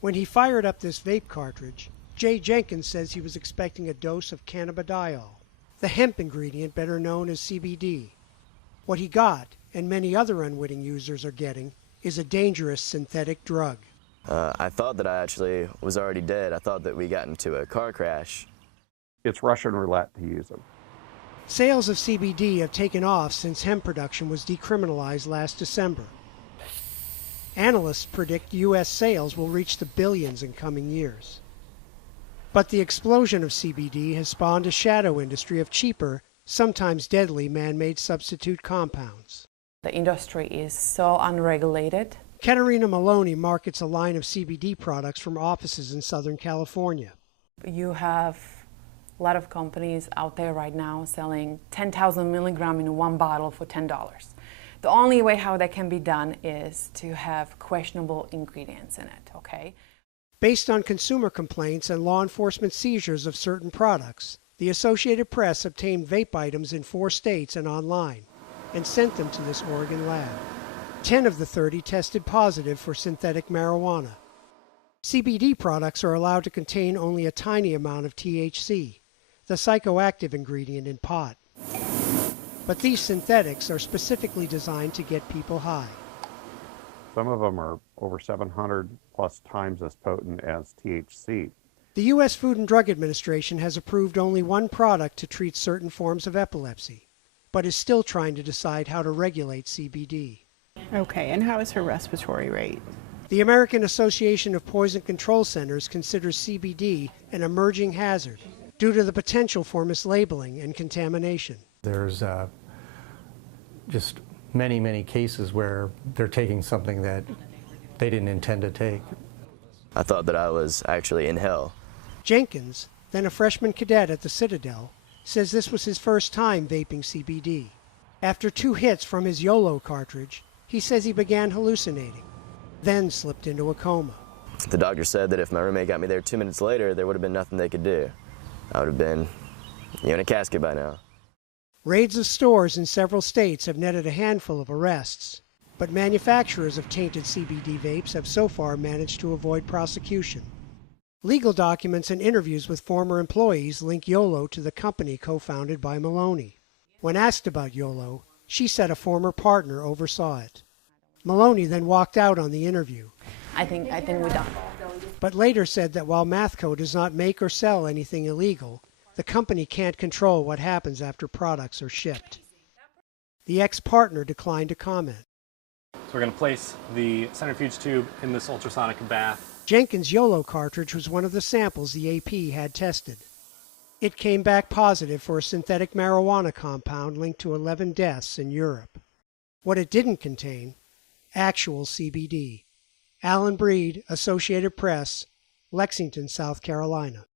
When he fired up this vape cartridge, Jay Jenkins says he was expecting a dose of cannabidiol, the hemp ingredient better known as CBD. What he got, and many other unwitting users are getting, is a dangerous synthetic drug. I thought that I actually was already dead. I thought that we got into a car crash. It's Russian roulette to use them. Sales of CBD have taken off since hemp production was decriminalized last December. Analysts predict U.S. sales will reach the billions in coming years. But the explosion of CBD has spawned a shadow industry of cheaper, sometimes deadly man-made substitute compounds. The industry is so unregulated. Katerina Maloney markets a line of CBD products from offices in Southern California. You have a lot of companies out there right now selling 10,000 milligrams in one bottle for $10. The only way how that can be done is to have questionable ingredients in it, okay? Based on consumer complaints and law enforcement seizures of certain products, the Associated Press obtained vape items in 4 states and online and sent them to this Oregon lab. 10 of the 30 tested positive for synthetic marijuana. CBD products are allowed to contain only a tiny amount of THC, the psychoactive ingredient in pot. But these synthetics are specifically designed to get people high. Some of them are over 700 plus times as potent as THC. The U.S. Food and Drug Administration has approved only one product to treat certain forms of epilepsy, but is still trying to decide how to regulate CBD. Okay, and how is her respiratory rate? The American Association of Poison Control Centers considers CBD an emerging hazard due to the potential for mislabeling and contamination. There's just many cases where they're taking something that they didn't intend to take. I thought that I was actually in hell. Jenkins, then a freshman cadet at the Citadel, says this was his first time vaping CBD. After 2 hits from his YOLO cartridge, he says he began hallucinating, then slipped into a coma. The doctor said that if my roommate got me there 2 minutes later, there would have been nothing they could do. I would have been, in a casket by now. Raids of stores in several states have netted a handful of arrests, but manufacturers of tainted CBD vapes have so far managed to avoid prosecution. Legal documents and interviews with former employees link YOLO to the company co-founded by Maloney. When asked about YOLO, she said a former partner oversaw it. Maloney then walked out on the interview. I think we're done. But later said that while Mathco does not make or sell anything illegal, the company can't control what happens after products are shipped. The ex-partner declined to comment. So we're going to place the centrifuge tube in this ultrasonic bath. Jenkins' YOLO cartridge was one of the samples the AP had tested. It came back positive for a synthetic marijuana compound linked to 11 deaths in Europe. What it didn't contain, actual CBD. Alan Breed, Associated Press, Lexington, South Carolina.